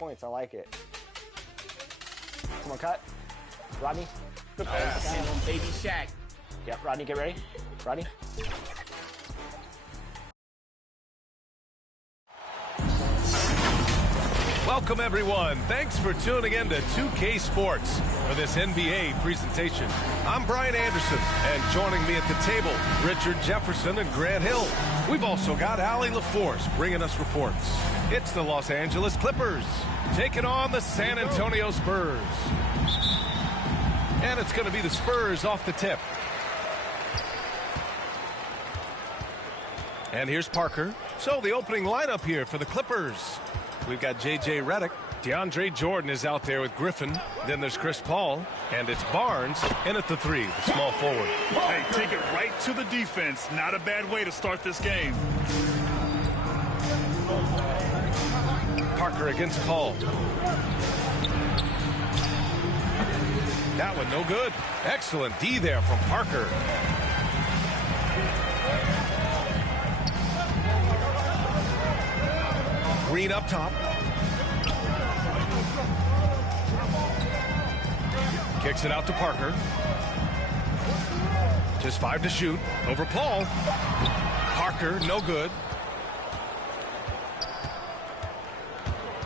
points. I like it. Come on, cut. Rodney. Good pass. And on baby Shaq. Yep, Rodney, get ready. Rodney. Welcome, everyone. Thanks for tuning in to 2K Sports for this NBA presentation. I'm Brian Anderson, and joining me at the table, Richard Jefferson and Grant Hill. We've also got Allie LaForce bringing us reports. It's the Los Angeles Clippers taking on the San Antonio Spurs. And it's going to be the Spurs off the tip. And here's Parker. So the opening lineup here for the Clippers. We've got J.J. Redick. DeAndre Jordan is out there with Griffin. Then there's Chris Paul. And it's Barnes in at the 3, the small forward. Hey, take it right to the defense. Not a bad way to start this game. Parker against Paul. That one no good. Excellent D there from Parker. Green up top. Kicks it out to Parker. Just 5 to shoot. Over Paul. Parker, no good.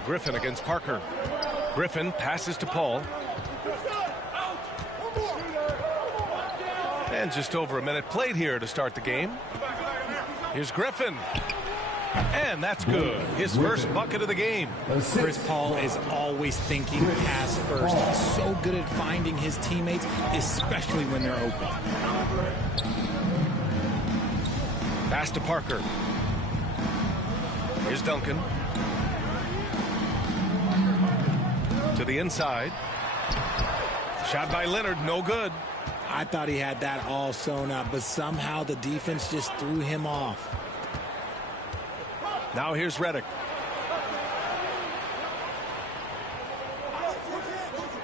Griffin against Parker. Griffin passes to Paul. And just over a minute played here to start the game. Here's Griffin. And that's good. His first bucket of the game. Chris Paul is always thinking pass first. He's so good at finding his teammates, especially when they're open. Pass to Parker. Here's Duncan. To the inside. Shot by Leonard, no good. I thought he had that all sewn up, but somehow the defense just threw him off. Now here's Redick.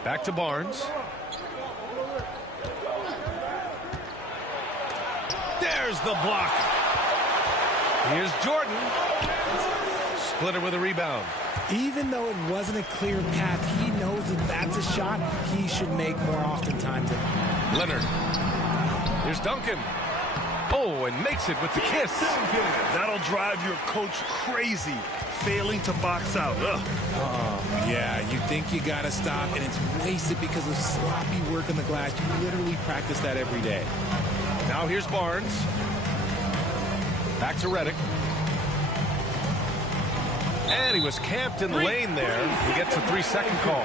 Back to Barnes. There's the block. Here's Jordan. Splitter with a rebound. Even though it wasn't a clear path, he knows that that's a shot he should make more oftentimes. Leonard. Here's Duncan. Oh, and makes it with the kiss. That'll drive your coach crazy, failing to box out. Yeah, you think you got to stop, and it's wasted because of sloppy work on the glass. You literally practice that every day. Now here's Barnes. Back to Redick. And he was camped in the lane there. He gets a 3-second call.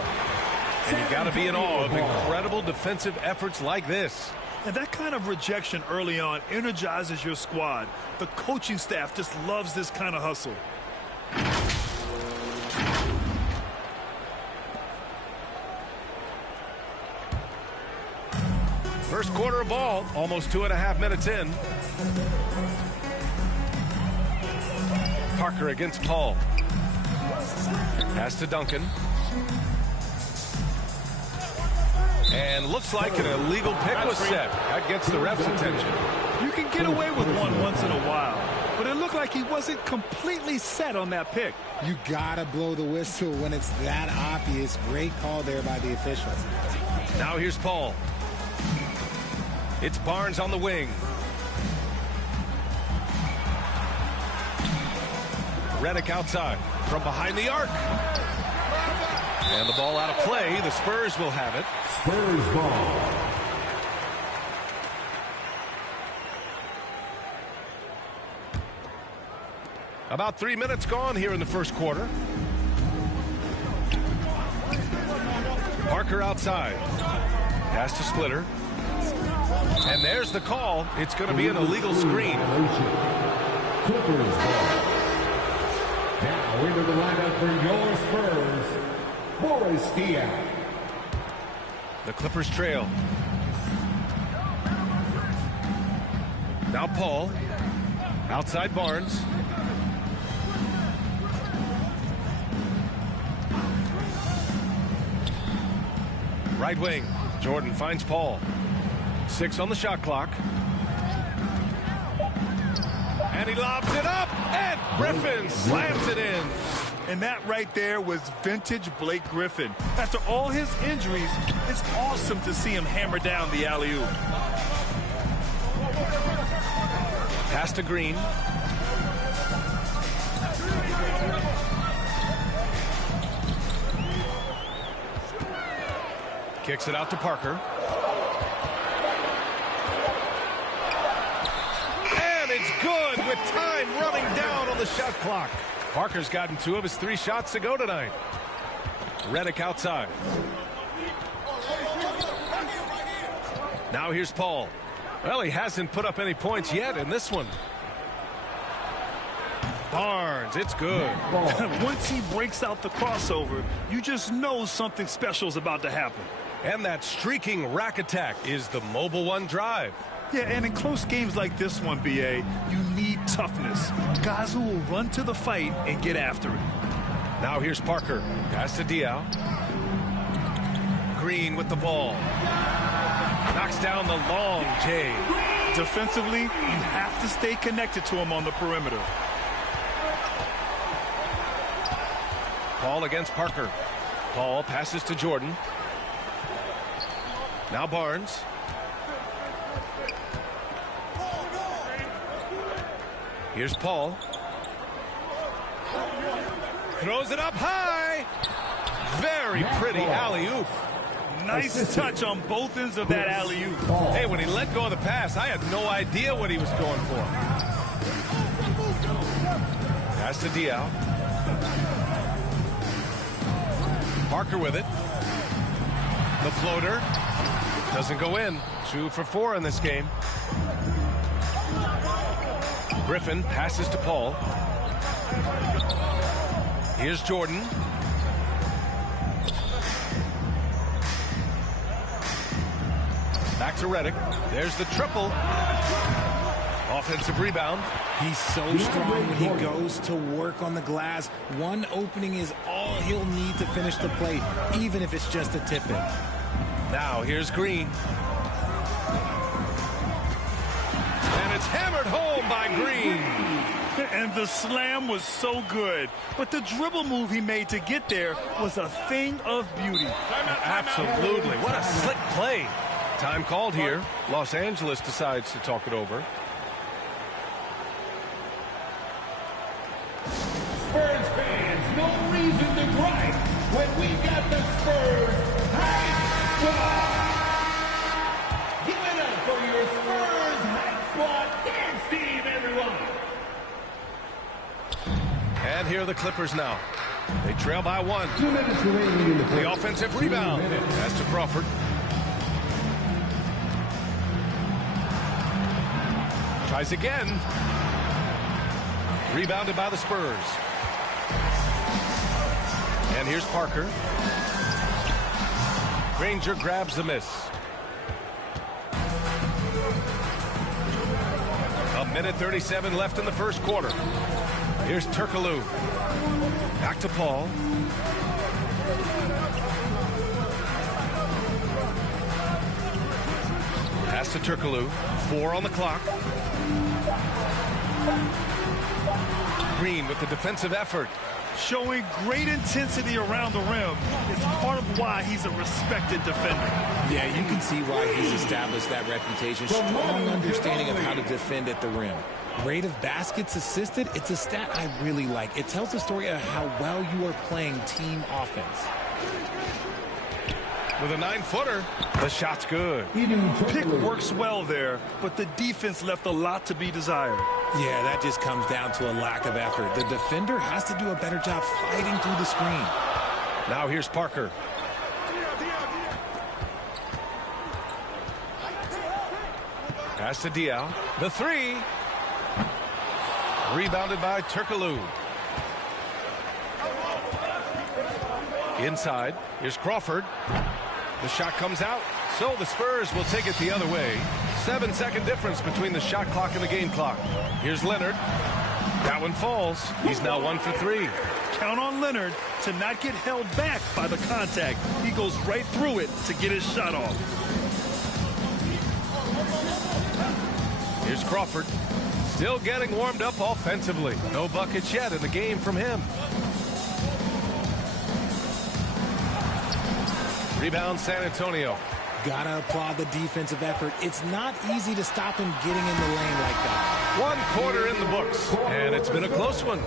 And you got to be in awe of incredible defensive efforts like this. And that kind of rejection early on energizes your squad. The coaching staff just loves this kind of hustle. First quarter of ball, almost 2.5 minutes in. Parker against Paul. Pass to Duncan. And looks like an illegal pick was set. That gets the ref's attention. You can get away with one once in a while, but it looked like he wasn't completely set on that pick. You got to blow the whistle when it's that obvious. Great call there by the officials. Now here's Paul. It's Barnes on the wing. Redick outside from behind the arc. And the ball out of play. The Spurs will have it. Spurs ball. About 3 minutes gone here in the first quarter. Parker outside. Pass to Splitter. And there's the call. It's going to be an illegal screen. Clippers ball. Now into the lineup for your Spurs, Boris Diaw. The Clippers trail. Now Paul. Outside Barnes. Right wing. Jordan finds Paul. 6 on the shot clock. And he lobs it up. And Griffin slams it in. And that right there was vintage Blake Griffin. After all his injuries, it's awesome to see him hammer down the alley-oop. Pass to Green. Kicks it out to Parker. And it's good with time running down on the shot clock. Parker's gotten 2 of his 3 shots to go tonight. Redick outside. Now here's Paul. Well, he hasn't put up any points yet in this one. Barnes, it's good. Once he breaks out the crossover, you just know something special is about to happen. And that streaking rack attack is the Mobile One drive. Yeah, and in close games like this one, B.A., you need toughness. Guys who will run to the fight and get after it. Now here's Parker. Pass to Diaw. Green with the ball. Knocks down the long J. Defensively, you have to stay connected to him on the perimeter. Paul against Parker. Paul passes to Jordan. Now Barnes. Here's Paul. Throws it up high. Very pretty alley-oop. Nice touch on both ends of that alley-oop. Hey, when he let go of the pass, I had no idea what he was going for. Pass to Diaw. Parker with it. The floater. Doesn't go in. 2 for 4 in this game. Griffin passes to Paul. Here's Jordan. Back to Redick. There's the triple. Offensive rebound. He's so strong when he goes to work on the glass. One opening is all he'll need to finish the play, even if it's just a tip-in. Now here's Green. And it's hammered home by Green. And the slam was so good. But the dribble move he made to get there was a thing of beauty. Absolutely. What a slick play. Time called here. Los Angeles decides to talk it over. Spurs fans, no reason to gripe when we got the Spurs Hype Squad. Give it up for your Spurs Hype Squad dance team, everyone. And here are the Clippers now. They trail by 1. 2 minutes remaining in the The offensive rebound. Pass to Crawford. Tries again. Rebounded by the Spurs. And here's Parker. Granger grabs the miss. A minute 37 left in the first quarter. Here's Turkoglu. Back to Paul. Pass to Turkoglu. 4 on the clock. Green with the defensive effort. Showing great intensity around the rim is part of why he's a respected defender. Yeah, you can see why he's established that reputation. Strong understanding of how to defend at the rim. Rate of baskets assisted, it's a stat I really like. It tells the story of how well you are playing team offense. With a 9-footer, the shot's good. Pick works well there, but the defense left a lot to be desired. Yeah, that just comes down to a lack of effort. The defender has to do a better job fighting through the screen. Now here's Parker. Pass to Diaw. The 3. Rebounded by Turkoglu. Inside. Here's Crawford. The shot comes out. So the Spurs will take it the other way. 7-second difference between the shot clock and the game clock. Here's Leonard. That one falls. He's now 1 for 3. Count on Leonard to not get held back by the contact. He goes right through it to get his shot off. Here's Crawford. Still getting warmed up offensively. No buckets yet in the game from him. Rebound, San Antonio. Gotta applaud the defensive effort. It's not easy to stop him getting in the lane like that. 1 quarter in the books, and it's been a close one.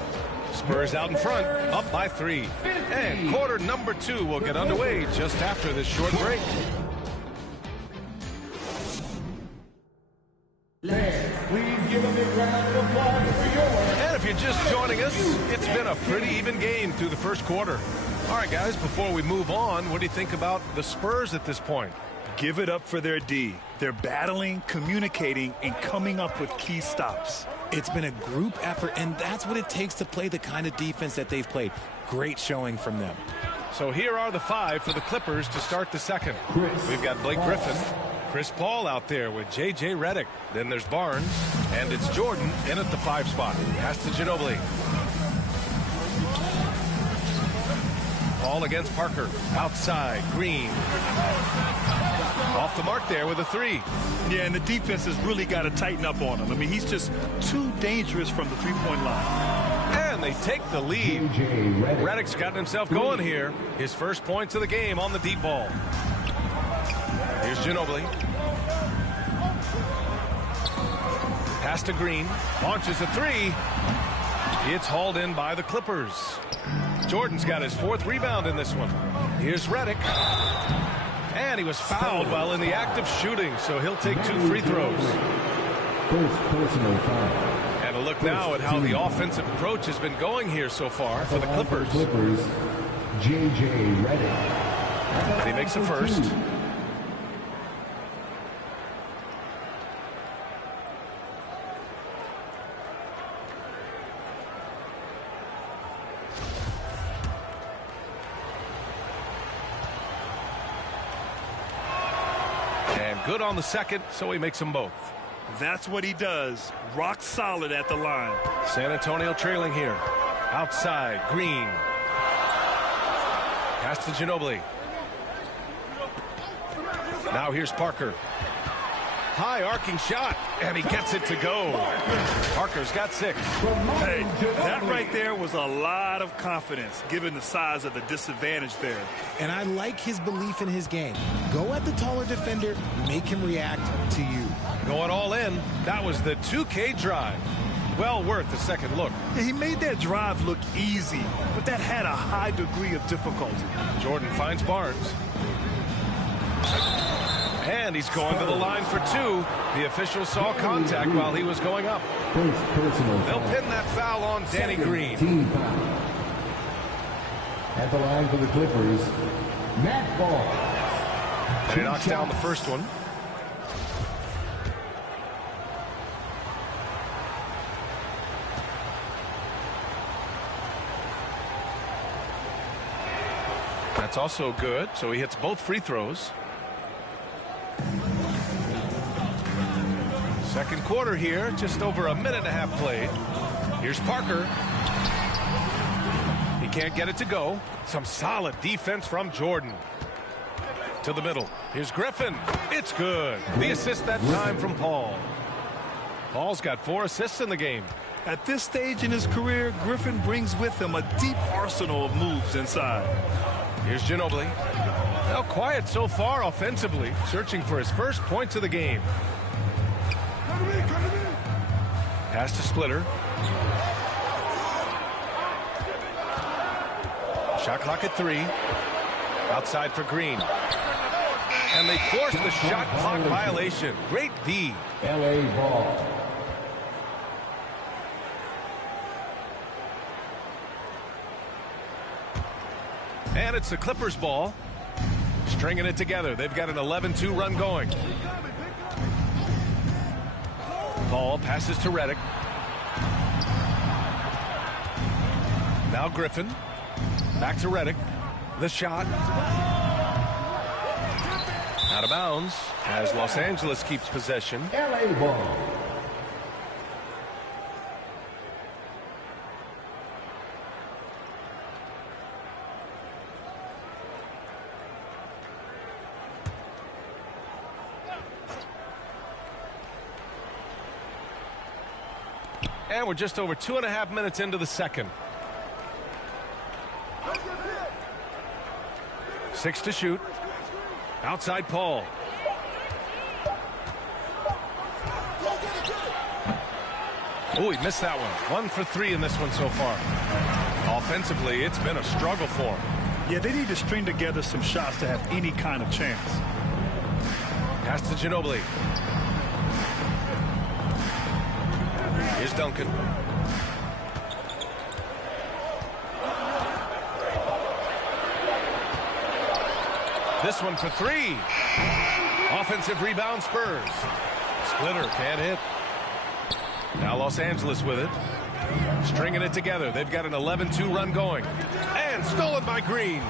Spurs out in front, up by 3. And quarter number 2 will get underway just after this short break. Please give a big round of applause for yours. And if you're just joining us, it's been a pretty even game through the first quarter. All right, guys, before we move on, what do you think about the Spurs at this point? Give it up for their D. They're battling, communicating, and coming up with key stops. It's been a group effort, and that's what it takes to play the kind of defense that they've played. Great showing from them. So here are the 5 for the Clippers to start the second. We've got Blake Griffin, Chris Paul out there with J.J. Redick. Then there's Barnes, and it's Jordan in at the 5 spot. Pass to Ginobili. Paul against Parker. Outside, Green. Off the mark there with a 3. Yeah, and the defense has really got to tighten up on him. I mean, he's just too dangerous from the three-point line. And they take the lead. Redick's gotten himself going here. His first points of the game on the deep ball. Here's Ginobili. Pass to Green. Launches a 3. It's hauled in by the Clippers. Jordan's got his 4th rebound in this one. Here's Redick. And he was fouled while in the act of shooting, so he'll take 2 free throws. First personal foul. And a look now at how the offensive approach has been going here so far for the Clippers. J.J. Redick. And he makes the first. Good on the second, so he makes them both. That's what he does. Rock solid at the line. San Antonio trailing here. Outside, Green. Pass to Ginobili. Now here's Parker. High arcing shot, and he gets it to go. Parker's got 6. Hey, that right there was a lot of confidence, given the size of the disadvantage there. And I like his belief in his game. Go at the taller defender, make him react to you. Going all in. That was the 2K drive. Well worth a second look. Yeah, he made that drive look easy, but that had a high degree of difficulty. Jordan finds Barnes. And he's going to the line for 2. The official saw contact while he was going up. First personal They'll foul. pin that foul on Danny Green. Team foul. At the line for the Clippers, Matt Ball. And he knocks down the first one. That's also good, so he hits both free throws. Second quarter here, just over a minute and a half played. Here's Parker. He can't get it to go. Some solid defense from Jordan. To the middle. Here's Griffin. It's good. The assist that time from Paul. Paul's got 4 assists in the game. At this stage in his career, Griffin brings with him a deep arsenal of moves inside. Here's Ginobili. Now quiet so far offensively, searching for his first points of the game. Pass to Splitter. Shot clock at 3. Outside for Green. And they force the shot clock violation. Great D. L.A. Ball. And it's the Clippers ball. Stringing it together. They've got an 11-2 run going. Paul passes to Redick. Now Griffin. Back to Redick. The shot. Out of bounds as Los Angeles keeps possession. L.A. Ball. And we're just over 2.5 minutes into the second. 6 to shoot. Outside Paul. Oh, he missed that one. 1 for 3 in this one so far. Offensively, it's been a struggle for him. Yeah, they need to string together some shots to have any kind of chance. Pass to Ginobili. Here's Duncan. This one for 3. Offensive rebound, Spurs. Splitter can't hit. Now Los Angeles with it. Stringing it together. They've got an 11-2 run going. And stolen by Green.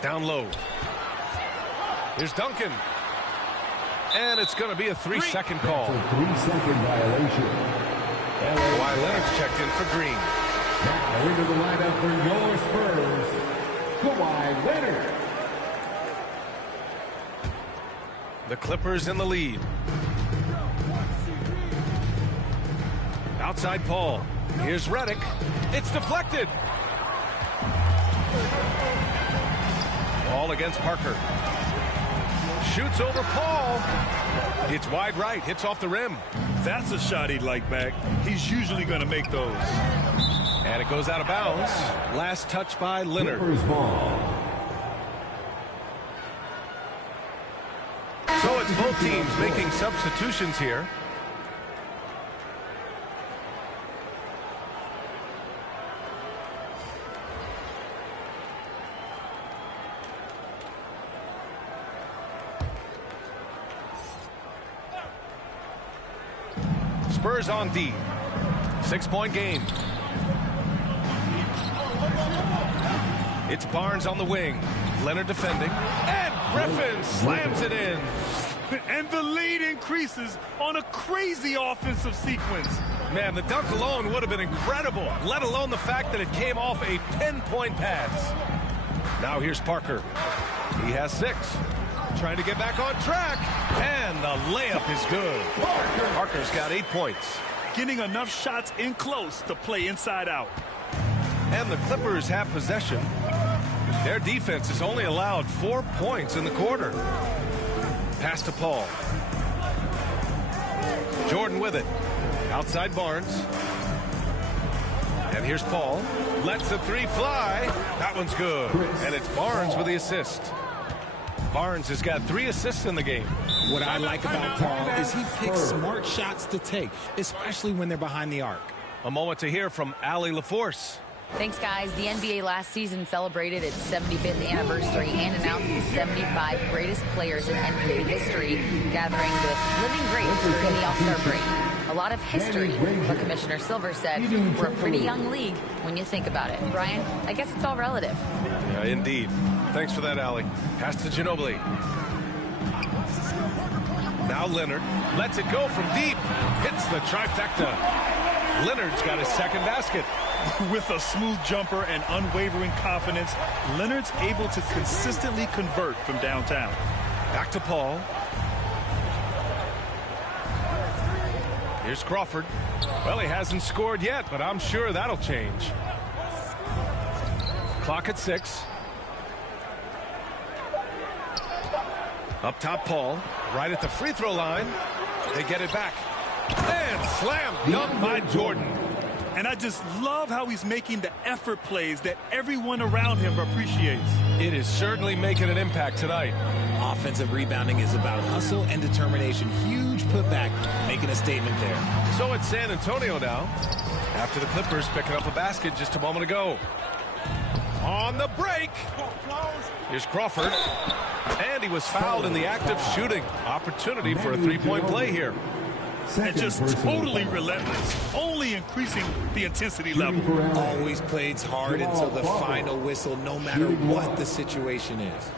Down low. Here's Duncan. And it's going to be a 3-second call. 3-second violation. Kawhi Leonard's checked in for Green. Now into the lineup for your Spurs, Kawhi Leonard. The Clippers in the lead. Outside Paul. Here's Redick. It's deflected. Paul against Parker. Shoots over Paul. It's wide right. Hits off the rim. That's a shot he'd like back. He's usually going to make those. And it goes out of bounds. Last touch by Leonard. Clippers ball. So it's both teams making substitutions here. Spurs on D. 6-point game. It's Barnes on the wing. Leonard defending. And Griffin slams it in. And the lead increases on a crazy offensive sequence. Man, the dunk alone would have been incredible, let alone the fact that it came off a 10-point pass. Now here's Parker. He has 6. Trying to get back on track. And the layup is good. Parker's got 8 points. Getting enough shots in close to play inside out. And the Clippers have possession. Their defense has only allowed 4 points in the quarter. Pass to Paul. Jordan with it. Outside Barnes. And here's Paul. Lets the 3 fly. That one's good. And it's Barnes with the assist. Barnes has got 3 assists in the game. What I like about Paul is he picks smart shots to take, especially when they're behind the arc. A moment to hear from Allie LaForce. Thanks, guys. The NBA last season celebrated its 75th anniversary and announced the 75 greatest players in NBA history, gathering the living greats during the All-Star break. A lot of history, but Commissioner Silver said we're a pretty young league when you think about it. Brian, I guess it's all relative. Yeah, indeed. Thanks for that, Allie. Pass to Ginobili. Now Leonard lets it go from deep. Hits the trifecta. Leonard's got his second basket. With a smooth jumper and unwavering confidence, Leonard's able to consistently convert from downtown. Back to Paul. Here's Crawford. Well, he hasn't scored yet, but I'm sure that'll change. Clock at 6. Up top, Paul. Right at the free throw line. They get it back. And slam dunk by Jordan. And I just love how he's making the effort plays that everyone around him appreciates. It is certainly making an impact tonight. Offensive rebounding is about hustle and determination. Huge putback, making a statement there. So it's San Antonio now, after the Clippers picking up a basket just a moment ago. On the break. Here's Crawford. And he was fouled in the act of shooting. Opportunity for a 3-point play here. And just totally relentless, only increasing the intensity level. Always plays hard until the final whistle, no matter what the situation is.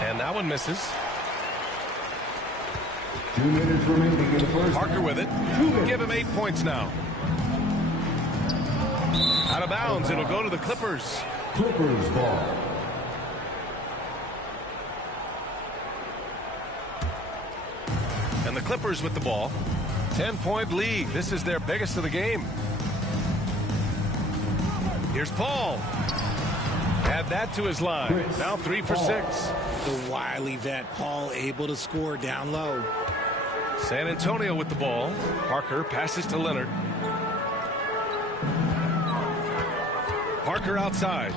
And that one misses. 2 minutes remaining in the first. Parker with it. Give him 8 points now. Out of bounds. It'll go to the Clippers. Clippers ball. Clippers with the ball. 10-point lead. This is their biggest of the game. Here's Paul. Add that to his line. Now 3 for 6. The wily vet Paul able to score down low. San Antonio with the ball. Parker passes to Leonard. Parker outside.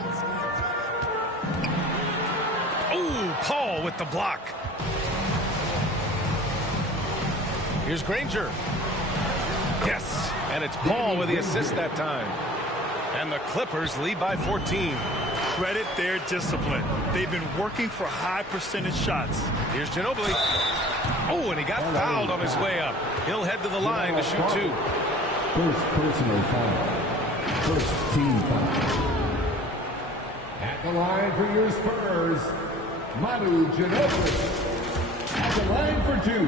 Oh, Paul with the block. Here's Granger. Yes, and it's Paul with the assist that time. And the Clippers lead by 14. Credit their discipline. They've been working for high percentage shots. Here's Ginobili. Oh, and he got fouled on his way up. He'll head to the line to shoot 2. First personal foul. First team foul. At the line for your Spurs, Manu Ginobili. At the line for 2.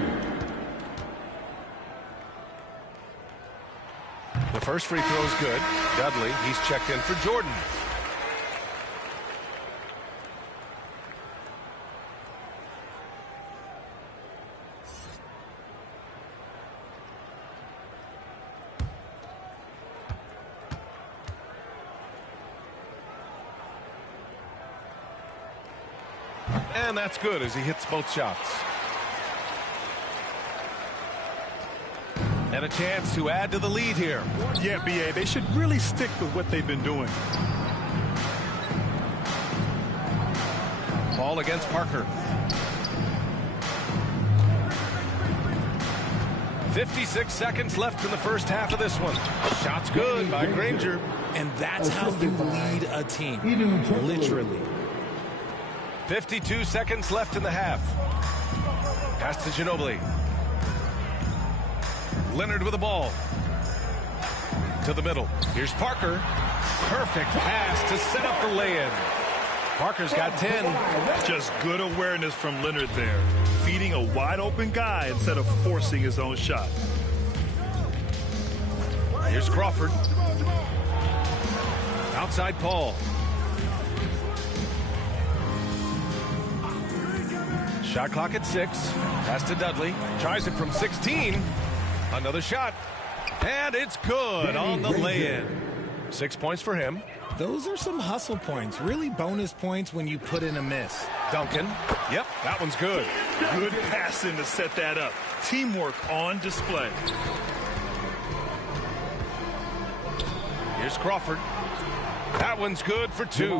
The first free throw is good. Dudley, he's checked in for Jordan. And that's good as he hits both shots. And a chance to add to the lead here. Yeah, B.A., they should really stick with what they've been doing. Ball against Parker. 56 seconds left in the first half of this one. Shot's good by Granger. And that's how you lead a team. Literally. 52 seconds left in the half. Pass to Ginobili. Leonard with the ball. To the middle. Here's Parker. Perfect pass to set up the lay-in. Parker's got 10. Just good awareness from Leonard there. Feeding a wide open guy instead of forcing his own shot. Here's Crawford. Outside Paul. Shot clock at 6. Pass to Dudley. Tries it from 16. Another shot. And it's good on the lay-in. 6 points for him. Those are some hustle points. Really bonus points when you put in a miss. Duncan. Yep, that one's good. Good passing to set that up. Teamwork on display. Here's Crawford. That one's good for 2.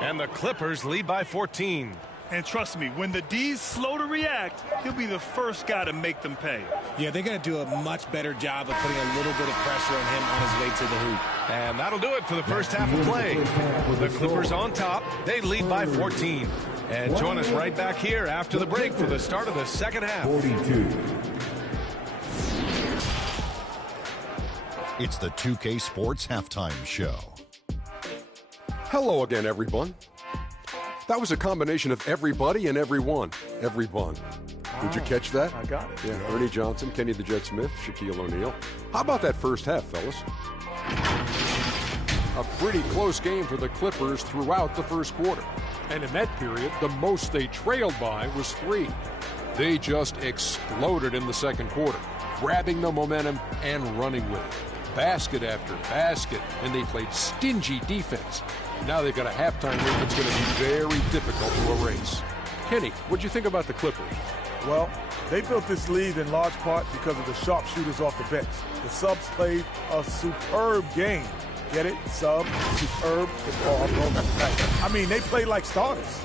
And the Clippers lead by 14. And trust me, when the D's slow to react, he'll be the first guy to make them pay. Yeah, they're going to do a much better job of putting a little bit of pressure on him on his way to the hoop. And that'll do it for the first half of play. The Clippers on top. They lead by 14. And join us right back here after the break for the start of the second half. 42. It's the 2K Sports Halftime Show. Hello again, everyone. That was a combination of everybody and everyone. Everyone. Did you catch that? I got it. Yeah, Ernie Johnson, Kenny the Jet Smith, Shaquille O'Neal. How about that first half, fellas? A pretty close game for the Clippers throughout the first quarter. And in that period, the most they trailed by was 3. They just exploded in the second quarter, grabbing the momentum and running with it. Basket after basket, and they played stingy defense. Now they've got a halftime lead that's going to be very difficult to erase. Kenny, what'd you think about the Clippers? Well, they built this lead in large part because of the sharpshooters off the bench. The subs played a superb game. Get it? Sub, superb. I mean, they played like starters.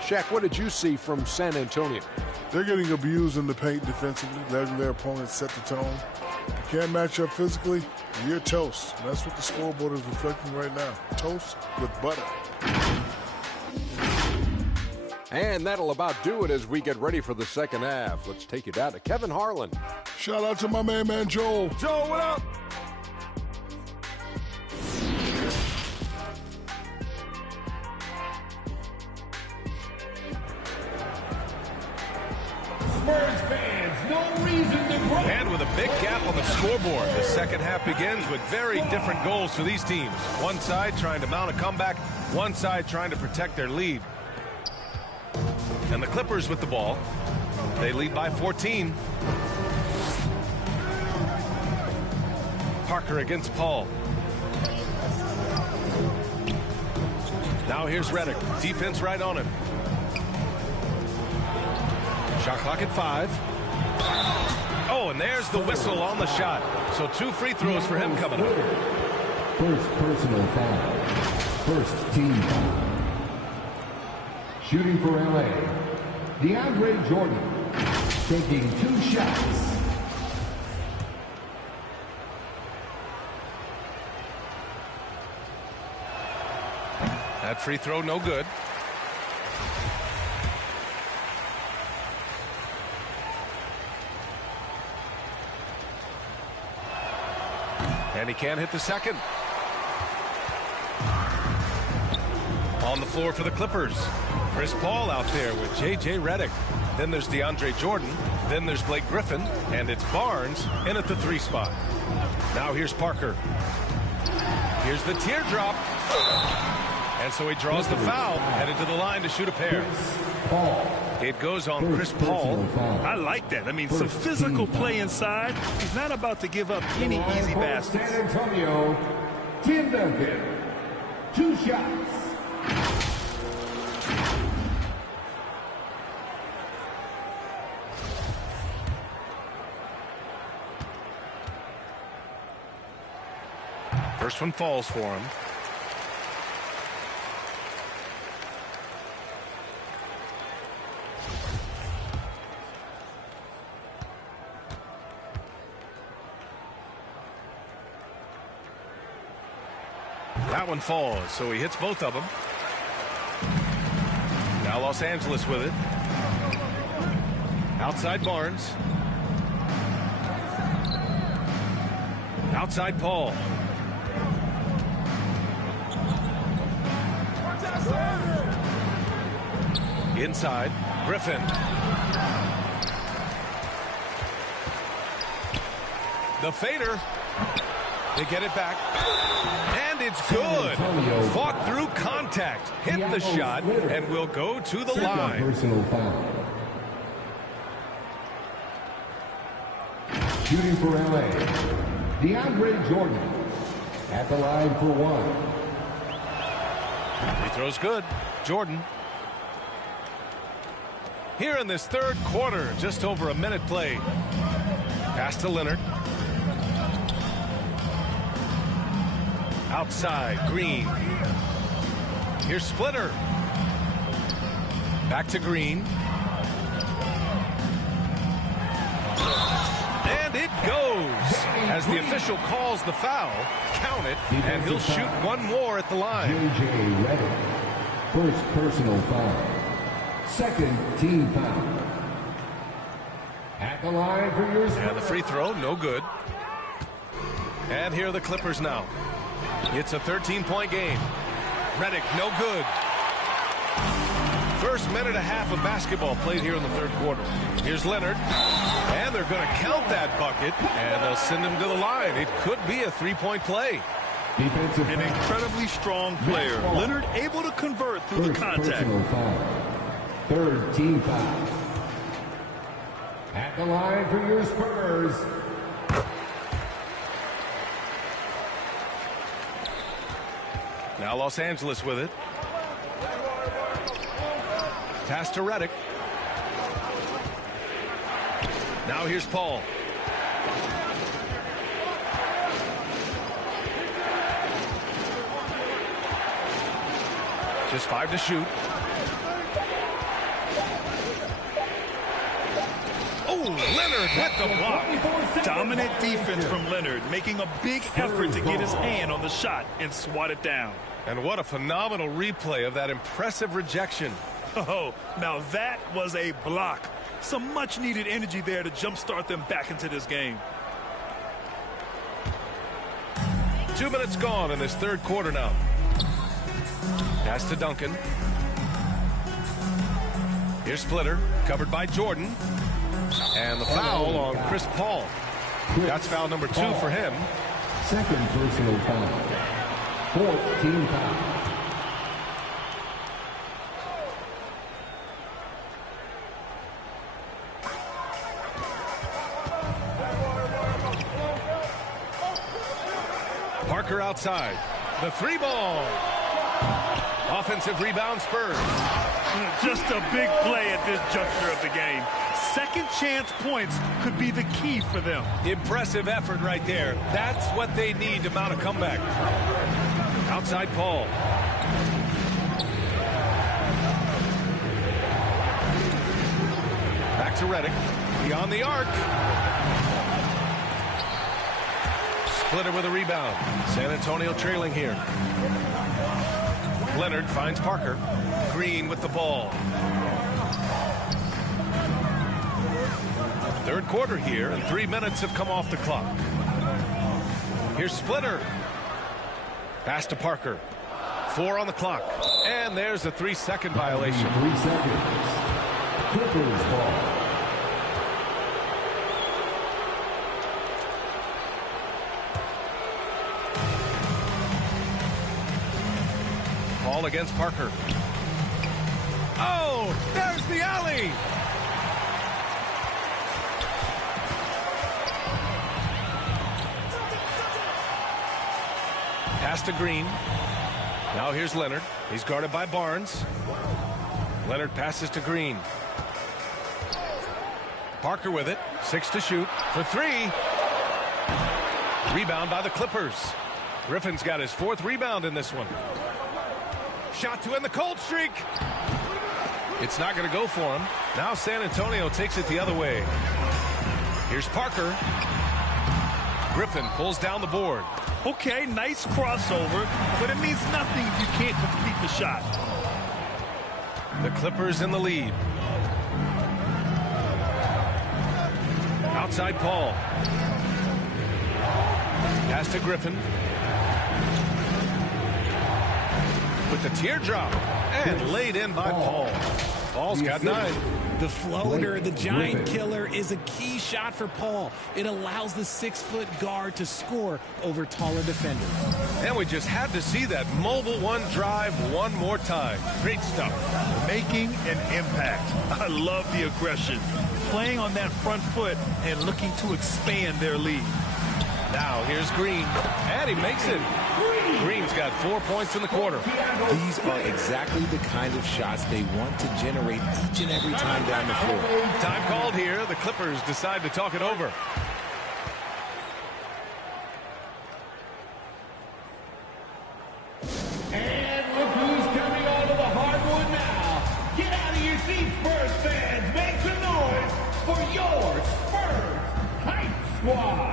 Shaq, what did you see from San Antonio? They're getting abused in the paint defensively, letting their opponents set the tone. You can't match up physically, you're toast. And that's what the scoreboard is reflecting right now. Toast with butter. And that'll about do it as we get ready for the second half. Let's take you down to Kevin Harlan. Shout out to my man Joel. Joel, what up? Spurs fans, no reason to cry. And with a big gap on the scoreboard, the second half begins with very different goals for these teams. One side trying to mount a comeback, one side trying to protect their lead. And the Clippers with the ball. They lead by 14. Parker against Paul. Now here's Redick. Defense right on him. Shot clock at 5. Oh, and there's the whistle on the shot. So 2 free throws for him coming up. First personal foul. First team foul. Shooting for LA, DeAndre Jordan, taking 2 shots. That free throw no good. And he can't hit the second. On the floor for the Clippers. Chris Paul out there with J.J. Redick. Then there's DeAndre Jordan. Then there's Blake Griffin. And it's Barnes in at the 3 spot. Now here's Parker. Here's the teardrop. And so he draws the foul. Headed to the line to shoot a pair. It goes on Chris Paul. I like that. I mean, some physical play inside. He's not about to give up any easy baskets. San Antonio, Tim Duncan, 2 shots. First one falls for him. That one falls, so he hits both of them. Now Los Angeles with it. Outside Barnes. Outside Paul. Inside, Griffin. The fader. They get it back. And it's good. Fought through contact. Hit the shot and will go to the line. Personal foul. Shooting for LA, DeAndre Jordan at the line for 1. Free throw's good. Jordan. Here in this third quarter, just over a minute played. Pass to Leonard. Outside, Green. Here's Splitter. Back to Green. And it goes. As the official calls the foul, count it, and he'll shoot one more at the line. J.J. Redick, first personal foul. Second team foul. At the line for your score. And the free throw, no good. And here are the Clippers now. It's a 13-point game. Redick, no good. First minute and a half of basketball played here in the third quarter. Here's Leonard. And they're going to count that bucket, and they'll send him to the line. It could be a 3-point play. Defensive An incredibly strong player. Leonard able to convert through the contact. Third team foul. At the line for your Spurs. Now Los Angeles with it. Pass to Redick. Now here's Paul. Just 5 to shoot. Oh, Leonard with the block. Dominant defense from Leonard, making a big effort to get his hand on the shot and swat it down. And what a phenomenal replay of that impressive rejection. Oh, now that was a block. Some much-needed energy there to jumpstart them back into this game. 2 minutes gone in this third quarter now. Pass to Duncan. Here's Splitter, covered by Jordan. And the foul on Chris Paul. That's foul number 2 for him. Second personal foul. Fourth team foul. outside. The 3-ball. Offensive rebound, Spurs. Just a big play at this juncture of the game. Second chance points could be the key for them. Impressive effort right there. That's what they need to mount a comeback. Outside Paul. Back to Redick. Beyond the arc. Splitter with a rebound. San Antonio trailing here. Leonard finds Parker. Green with the ball. Third quarter here, and 3 minutes have come off the clock. Here's Splitter. Pass to Parker. 4 on the clock. And there's a 3-second violation. 3 seconds. Clippers ball. Ball against Parker. Oh, there's the alley. Pass to Green. Now here's Leonard. He's guarded by Barnes. Leonard passes to Green. Parker with it. 6 to shoot for 3. Rebound by the Clippers. Griffin's got his 4th rebound in this one. Shot to end the cold streak. It's not going to go for him. Now San Antonio takes it the other way. Here's Parker. Griffin pulls down the board. Okay, nice crossover, but it means nothing if you can't complete the shot. The Clippers in the lead. Outside Paul. Pass to Griffin. With the teardrop. And laid in by Paul. Paul's got 9. The floater, the giant killer, is a key shot for Paul. It allows the 6-foot guard to score over taller defenders. And we just had to see that mobile one drive one more time. Great stuff. Making an impact. I love the aggression. Playing on that front foot and looking to expand their lead. Now here's Green. And he makes it. Green's got 4 points in the quarter. These are exactly the kind of shots they want to generate each and every time down the floor. Time called here. The Clippers decide to talk it over. And look who's coming onto the hardwood now. Get out of your seats, Spurs fans. Make some noise for your Spurs Hype Squad.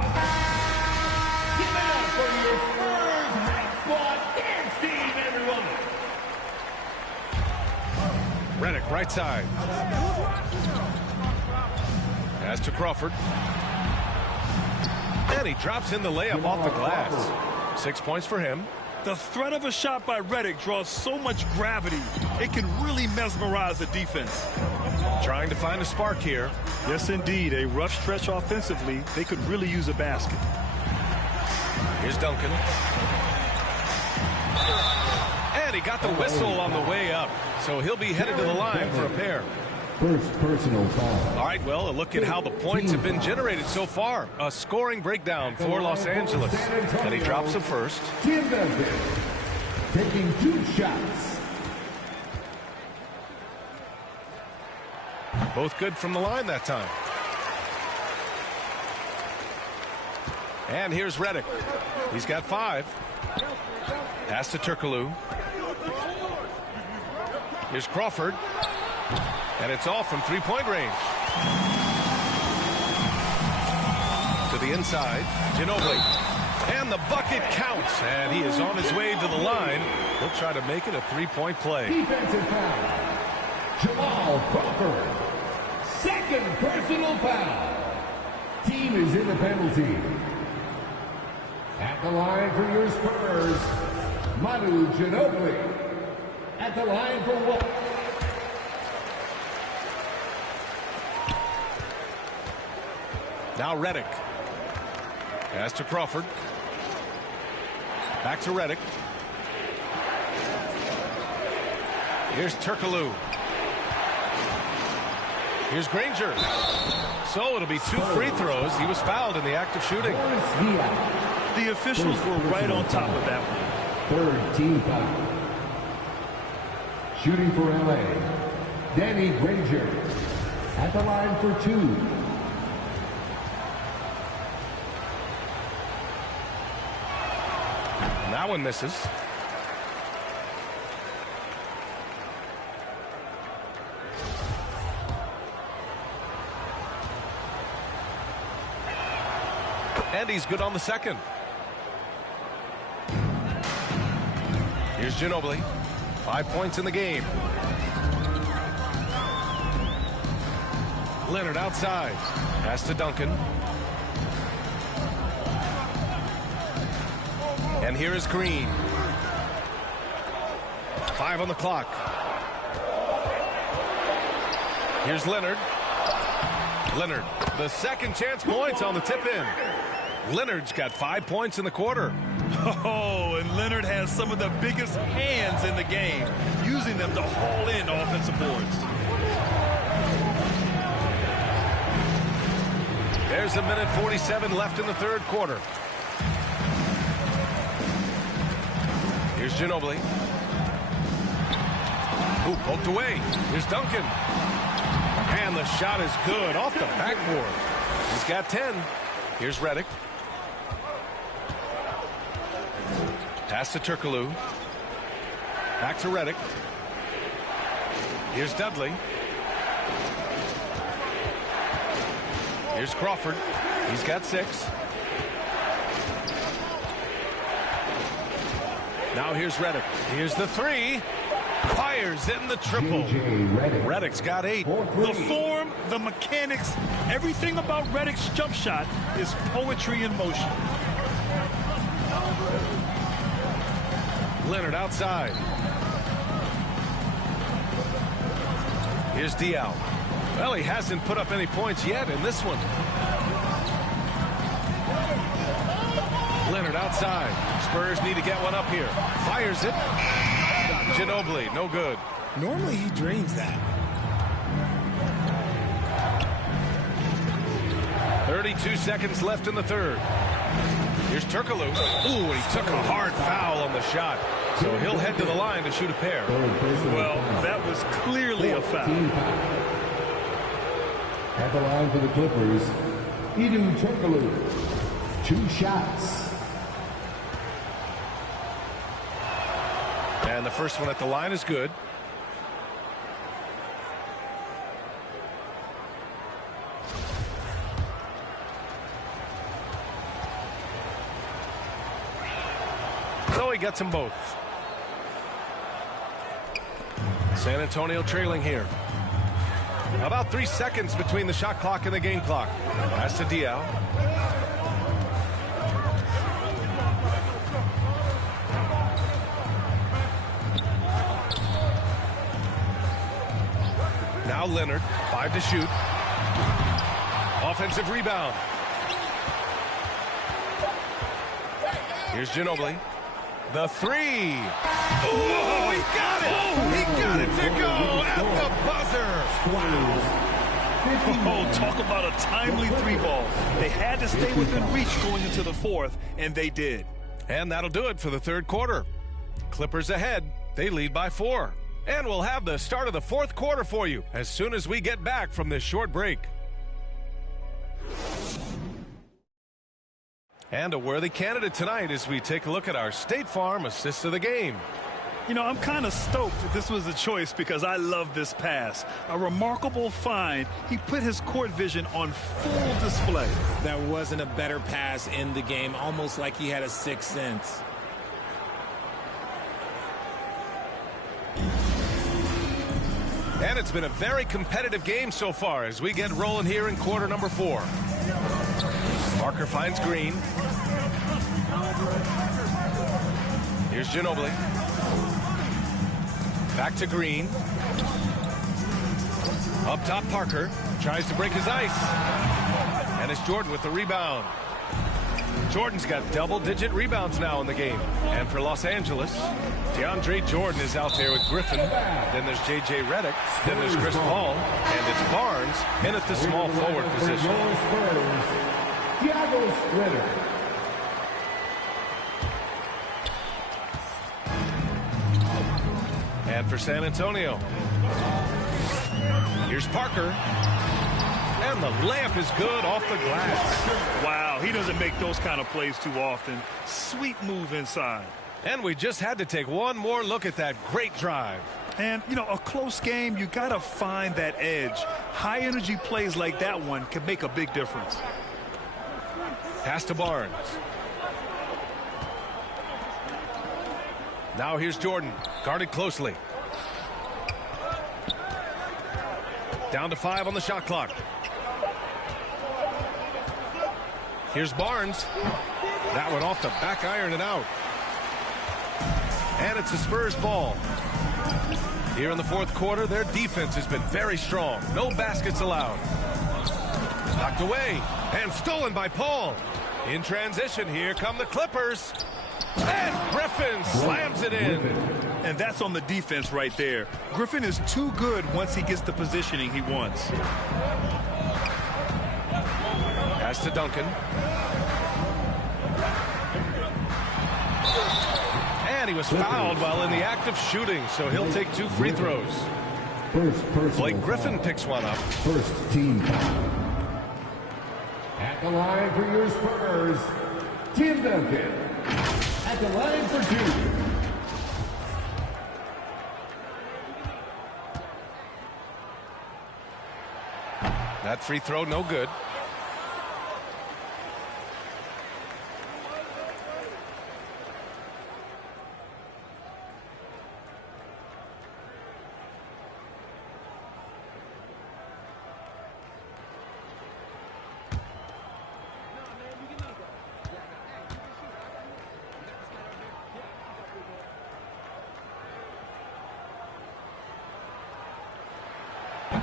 Give it up for your Spurs Hype Squad dance team, everyone. Redick, right side. Pass to Crawford. And he drops in the layup off the glass. 6 points for him. The threat of a shot by Redick draws so much gravity, it can really mesmerize the defense. Trying to find a spark here. Yes, indeed. A rough stretch offensively. They could really use a basket. Here's Duncan. And he got the whistle on the way up. So he'll be headed to the line for a pair. First personal foul. All right, well, a look at how the points have been generated so far. A scoring breakdown for Los Angeles. And he drops the first. Tim Duncan taking 2 shots. Both good from the line that time. And here's Redick. He's got 5. Pass to Turkoglu. Here's Crawford. And it's off from 3-point range. To the inside. Ginobili. And the bucket counts. And he is on his way to the line. He'll try to make it a 3-point play. Defensive foul. Jamal Crawford. Second personal foul. Team is in the penalty. At the line for your Spurs, Manu Ginobili. At the line for what? Now Redick. Pass to Crawford. Back to Redick. Here's Turkoglu. Here's Granger. So it'll be 2 free throws. He was fouled in the act of shooting. The officials were right on top of that one. Third team foul. Shooting for LA, Danny Granger at the line for 2. That one misses. And he's good on the second. Here's Ginobili. 5 points in the game. Leonard outside. Pass to Duncan. And here is Green. 5 on the clock. Here's Leonard. Leonard, the second chance points on the tip-in. Leonard's got 5 points in the quarter. Oh, and Leonard has some of the biggest hands in the game, using them to haul in offensive boards. There's a minute 47 left in the third quarter. Here's Ginobili. Ooh, poked away. Here's Duncan. And the shot is good off the backboard. He's got 10. Here's Redick. Pass to Turkoglu. Back to Redick. Here's Dudley. Here's Crawford. He's got 6. Now here's Redick. Here's the 3. Fires in the triple. Redick's got 8. The form, the mechanics, everything about Redick's jump shot is poetry in motion. Leonard outside. Here's Diaw. Well, he hasn't put up any points yet in this one. Leonard outside. Spurs need to get one up here. Fires it. Ginobili, no good. Normally he drains that. 32 seconds left in the third. Here's Turkoglu. Ooh, he took a hard foul on the shot. So he'll head to the line to shoot a pair. Well, that was clearly a foul. At the line for the Clippers, Hedo Turkoglu. 2 shots. And the first one at the line is good. So he gets them both. San Antonio trailing here. About 3 seconds between the shot clock and the game clock. Pass to Diaw. Now Leonard, 5 to shoot. Offensive rebound. Here's Ginobili. The 3. Oh, he got it! He got it to go at the buzzer! Oh, talk about a timely 3-ball. They had to stay within reach going into the fourth, and they did. And that'll do it for the third quarter. Clippers ahead. They lead by 4. And we'll have the start of the fourth quarter for you as soon as we get back from this short break. And a worthy candidate tonight as we take a look at our State Farm assist of the game. You know, I'm kind of stoked that this was a choice because I love this pass. A remarkable find. He put his court vision on full display. There wasn't a better pass in the game, almost like he had a sixth sense. And it's been a very competitive game so far as we get rolling here in quarter number 4. Parker finds Green. Here's Ginobili. Back to Green. Up top, Parker tries to break his ice. And it's Jordan with the rebound. Jordan's got double-digit rebounds now in the game. And for Los Angeles, DeAndre Jordan is out there with Griffin. Then there's J.J. Redick. Then there's Chris Paul. And it's Barnes in at the small forward position. Thiago Splitter. And for San Antonio, here's Parker. And the layup is good off the glass. Wow, he doesn't make those kind of plays too often. Sweet move inside. And we just had to take one more look at that great drive. And, you know, a close game, you got to find that edge. High-energy plays like that one can make a big difference. Pass to Barnes. Now here's Jordan, guarded closely. Down to 5 on the shot clock. Here's Barnes. That one off the back iron and out. And it's the Spurs ball. Here in the fourth quarter, their defense has been very strong. No baskets allowed. Knocked away and stolen by Paul. In transition, here come the Clippers. And Griffin slams it in. And that's on the defense right there. Griffin is too good once he gets the positioning he wants. Pass to Duncan. And he was fouled while in the act of shooting, so he'll take 2 free throws. Blake Griffin picks one up. First team foul. At the line for your Spurs, Tim Duncan. At the line for 2. That free throw, no good.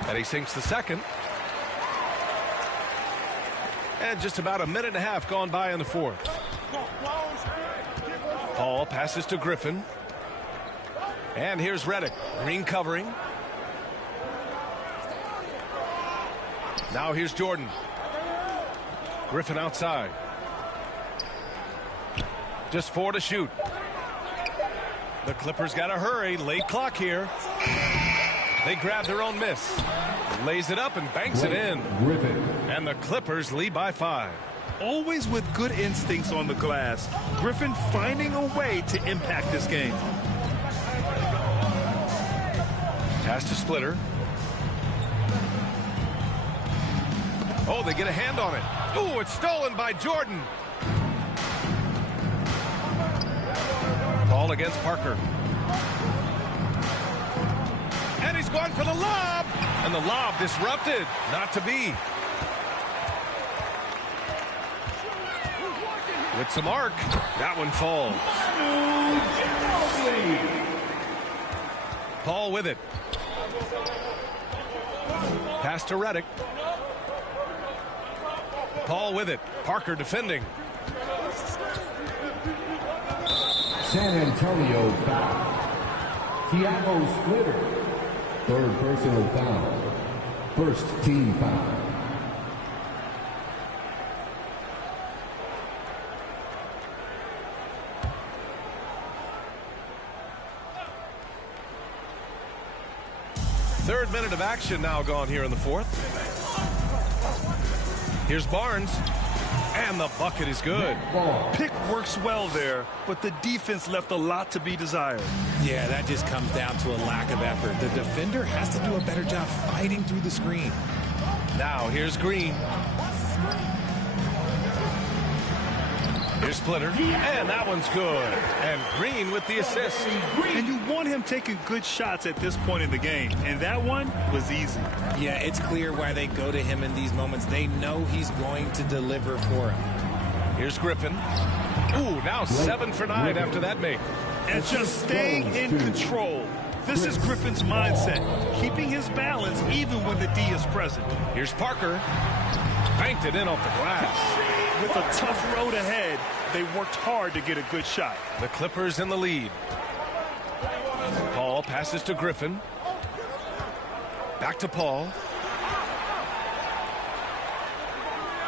And he sinks the second. And just about a minute and a half gone by in the fourth. Paul passes to Griffin. And here's Redick. Green covering. Now here's Jordan. Griffin outside. Just 4 to shoot. The Clippers got to hurry. Late clock here. They grab their own miss. Lays it up and banks it in. And the Clippers lead by 5. Always with good instincts on the glass. Griffin finding a way to impact this game. Pass to Splitter. Oh, they get a hand on it. Oh, it's stolen by Jordan. Paul against Parker. And he's going for the lob. And the lob disrupted. Not to be. With some arc. That one falls. Paul with it. Pass to Redick. Paul with it. Parker defending. San Antonio foul. Thiago Splitter. 3rd personal foul. First team foul. Third minute of action now gone here in the fourth. Here's Barnes. And the bucket is good. Pick works well there, but the defense left a lot to be desired. Yeah, that just comes down to a lack of effort. The defender has to do a better job fighting through the screen. Now here's Green. Here's Splitter. And that one's good. And Green with the assist. And you want him taking good shots at this point in the game. And that one was easy. Yeah, it's clear why they go to him in these moments. They know he's going to deliver for him. Here's Griffin. Ooh, now 7 for 9 after that make. And just staying in control. This is Griffin's mindset. Keeping his balance even when the D is present. Here's Parker. Banked it in off the glass. With a tough road ahead, they worked hard to get a good shot. The Clippers in the lead. Paul passes to Griffin. Back to Paul.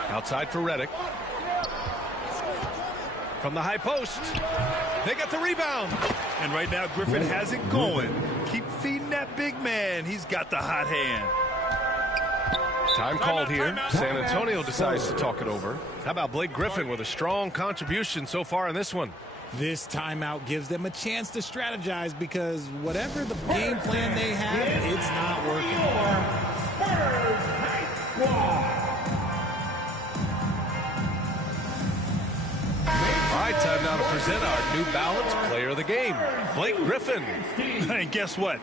Outside for Redick. From the high post. They got the rebound. And right now, Griffin has it going. Keep big man. He's got the hot hand. Time called here. San Antonio decides to talk it over. How about Blake Griffin with a strong contribution so far in this one? This timeout gives them a chance to strategize because whatever the game plan they have, it's not working. All right, time now to present our New Balance Player of the Game, Blake Griffin. And guess what?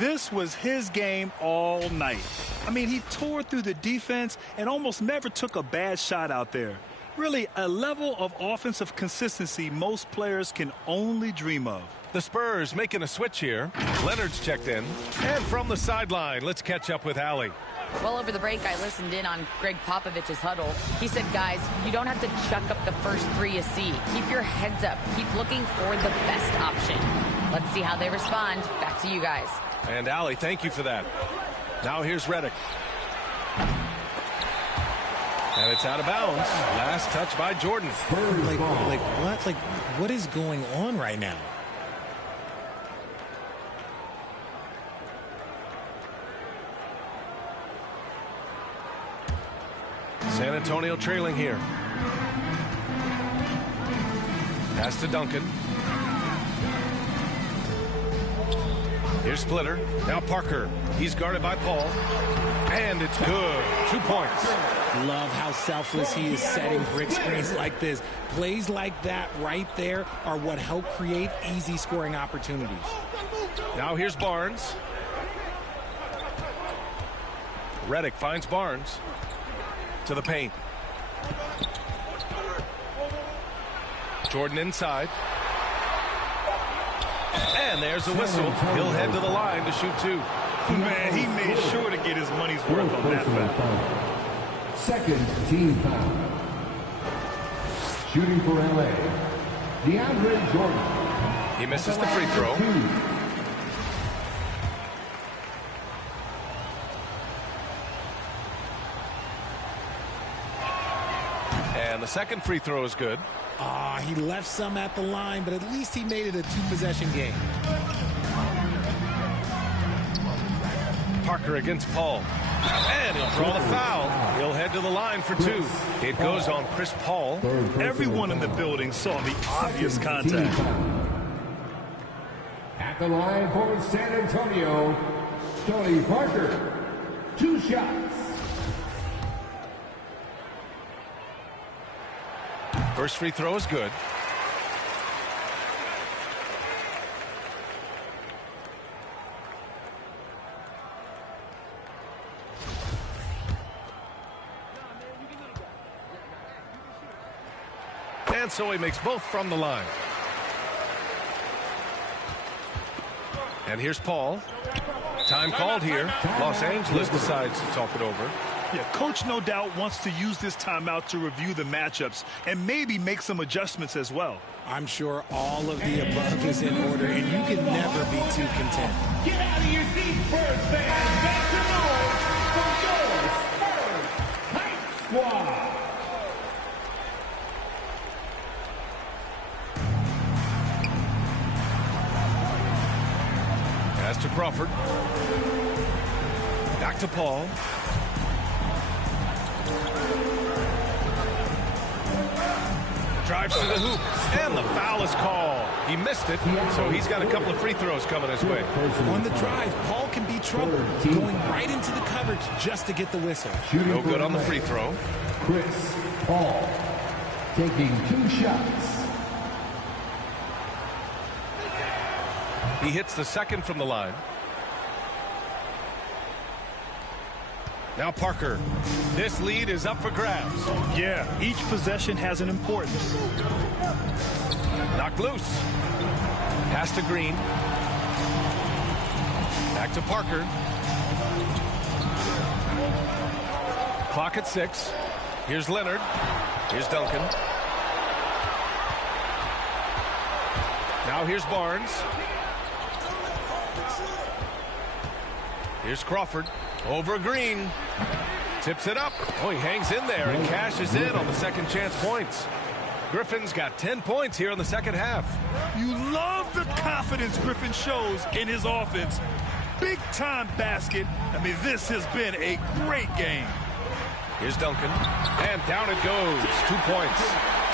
This was his game all night. I mean, he tore through the defense and almost never took a bad shot out there. Really, a level of offensive consistency most players can only dream of. The Spurs making a switch here. Leonard's checked in. And from the sideline, let's catch up with Allie. Well, over the break, I listened in on Greg Popovich's huddle. He said, guys, you don't have to chuck up the first three you see. Keep your heads up. Keep looking for the best option. Let's see how they respond. Back to you guys. And Allie, thank you for that. Now here's Redick. And it's out of bounds. Last touch by Jordan. What is going on right now? San Antonio trailing here. Pass to Duncan. Here's Splitter. Now Parker. He's guarded by Paul. And it's good. 2 points. Love how selfless he is setting brick screens like this. Plays like that right there are what help create easy scoring opportunities. Now here's Barnes. Redick finds Barnes. To the paint. Jordan inside. And there's a whistle. He'll head to the line to shoot two. Man, he made sure to get his money's worth on that foul. Second team foul. Shooting for LA, DeAndre Jordan. He misses the free throw. And the second free throw is good. He left some at the line, but at least he made it a two-possession game. Parker against Paul. And he'll draw the foul. He'll head to the line for two. It goes on Chris Paul. Everyone in the building saw the obvious contact. At the line for San Antonio, Tony Parker. 2 shots. First free throw is good. And so he makes both from the line. And here's Paul. Time called here. Los Angeles decides to talk it over. Yeah, coach no doubt wants to use this timeout to review the matchups and maybe make some adjustments as well. I'm sure all of the above is in order, and you can never be too content. Get out of your seat, Spurs fans. Make some noise for your Spurs Hype Squad. Pass to Crawford. Back to Paul. Drives to the hoop, and the foul is called. He missed it, so he's got a couple of free throws coming his way. On the drive, Paul can be trouble, going right into the coverage just to get the whistle. No good on the free throw. Chris Paul taking 2 shots. He hits the second from the line. Now Parker. This lead is up for grabs. Yeah, each possession has an importance. Knocked loose. Pass to Green. Back to Parker. Clock at 6. Here's Leonard. Here's Duncan. Now here's Barnes. Here's Crawford. Over Green. Tips it up. Oh, he hangs in there and cashes in on the second chance points. Griffin's got 10 points here in the second half. You love the confidence Griffin shows in his offense. big-time basket. I mean, this has been a great game. Here's Duncan, and down it goes. 2 points.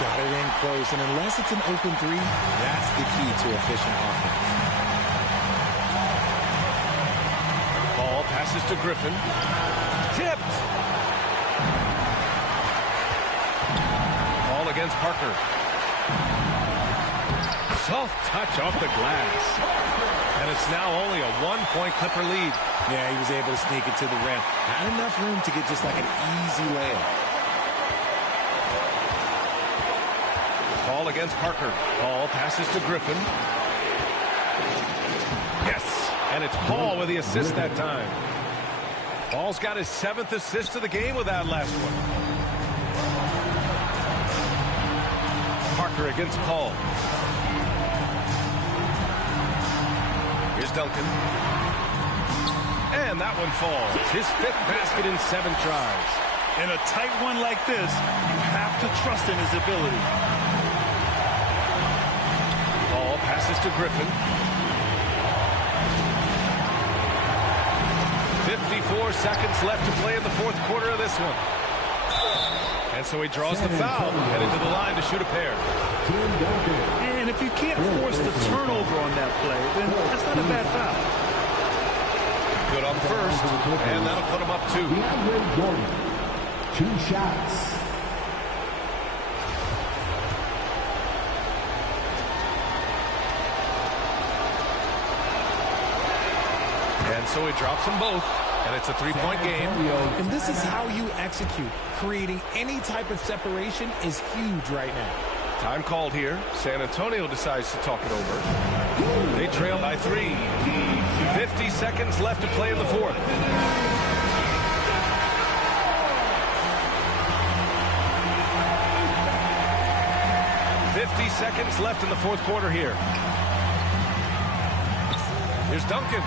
Got it in close, and unless it's an open three, that's the key to efficient offense. Ball passes to Griffin. Tipped. Ball against Parker. Soft touch off the glass. And it's now only a 1-point Clipper lead. Yeah, he was able to sneak it to the rim. Had enough room to get just like an easy layup. Ball against Parker. Ball passes to Griffin. Yes, and it's Paul with the assist that time. Paul's got his 7th assist of the game with that last one. Parker against Paul. Here's Duncan. And that one falls. His 5th basket in 7 tries. In a tight one like this, you have to trust in his ability. Ball passes to Griffin. 54 seconds left to play in the 4th quarter of this one. And so he draws the foul, headed to the line to shoot a pair. And if you can't force the turnover on that play, then that's not a bad foul. Good on the first, and that'll put him up 2. DeAndre Jordan, 2 shots. And so he drops them both, and it's a 3-point game. And this is how you execute. Creating any type of separation is huge right now. Time called here. San Antonio decides to talk it over. They trail by 3. 50 seconds left to play in the 4th. Seconds left in the 4th quarter here. Here's Duncan.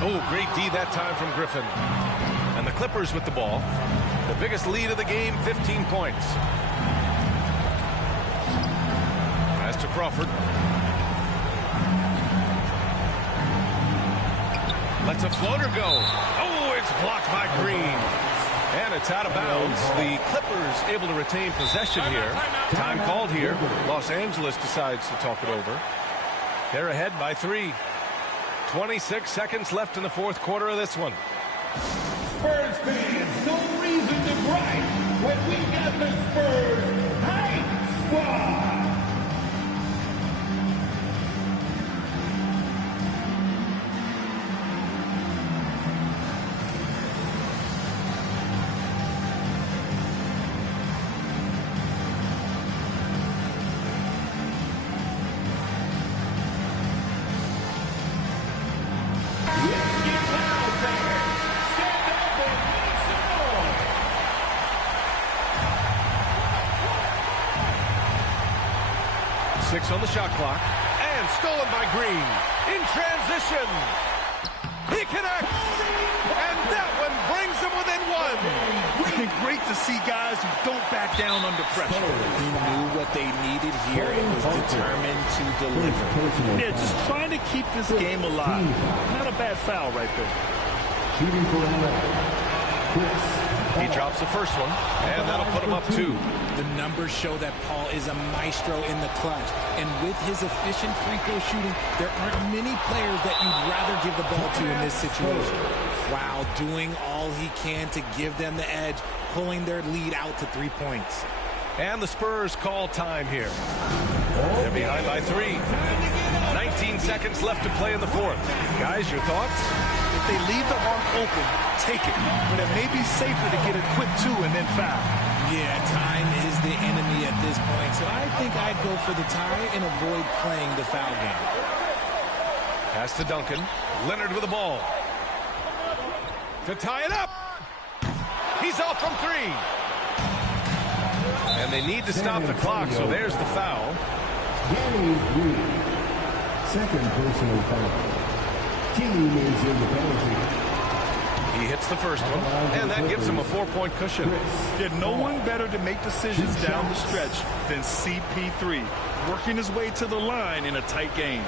Oh, great D that time from Griffin. And the Clippers with the ball. The biggest lead of the game, 15 points. Pass to Crawford. Lets a floater go. Oh, it's blocked by Green. And it's out of bounds. The Clippers able to retain possession here. Time called here. Los Angeles decides to talk it over. They're ahead by 3. 26 seconds left in the 4th quarter of this one. Spurs fans, no reason to gripe when we got the Spurs Hype Squad. On the shot clock, and stolen by Green. In transition, he connects, and that one brings them within 1. Great to see guys who don't back down under pressure. He knew what they needed here and was determined to deliver. Yeah, just trying to keep this game alive. Not a bad foul right there. Shooting for Chris. He drops the first one, and that'll put him up 2. The numbers show that Paul is a maestro in the clutch. And with his efficient free throw shooting, there aren't many players that you'd rather give the ball to in this situation. While doing all he can to give them the edge, pulling their lead out to 3 points. And the Spurs call time here. They're behind by 3. 19 seconds left to play in the 4th. Guys, your thoughts? If they leave the arc open, take it. But it may be safer to get a quick 2 and then foul. Yeah, time is the enemy at this point, so I think I'd go for the tie and avoid playing the foul game. Pass to Duncan. Leonard with the ball. To tie it up. He's off from 3. And they need to stop the clock, so there's the foul. Danny Green, 2nd personal foul. Team is in the penalty. He hits the first one, and that gives him a 4-point cushion. There's no one better to make decisions down the stretch than CP3, working his way to the line in a tight game.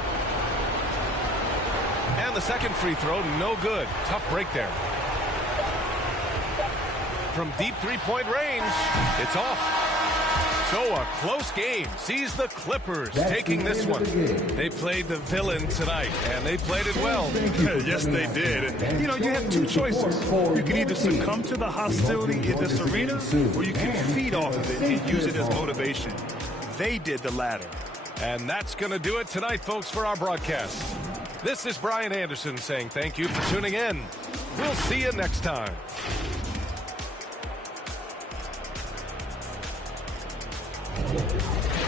And And the second free throw, no good. Tough break there. From deep three-point range, it's off. So a close game sees the Clippers taking this one. They played the villain tonight, and they played it well. Yes, they did. You know, you have two choices. You can either succumb to the hostility in this arena, or you can feed off of it and use it as motivation. They did the latter. And that's going to do it tonight, folks, for our broadcast. This is Brian Anderson saying thank you for tuning in. We'll see you next time. Thank you.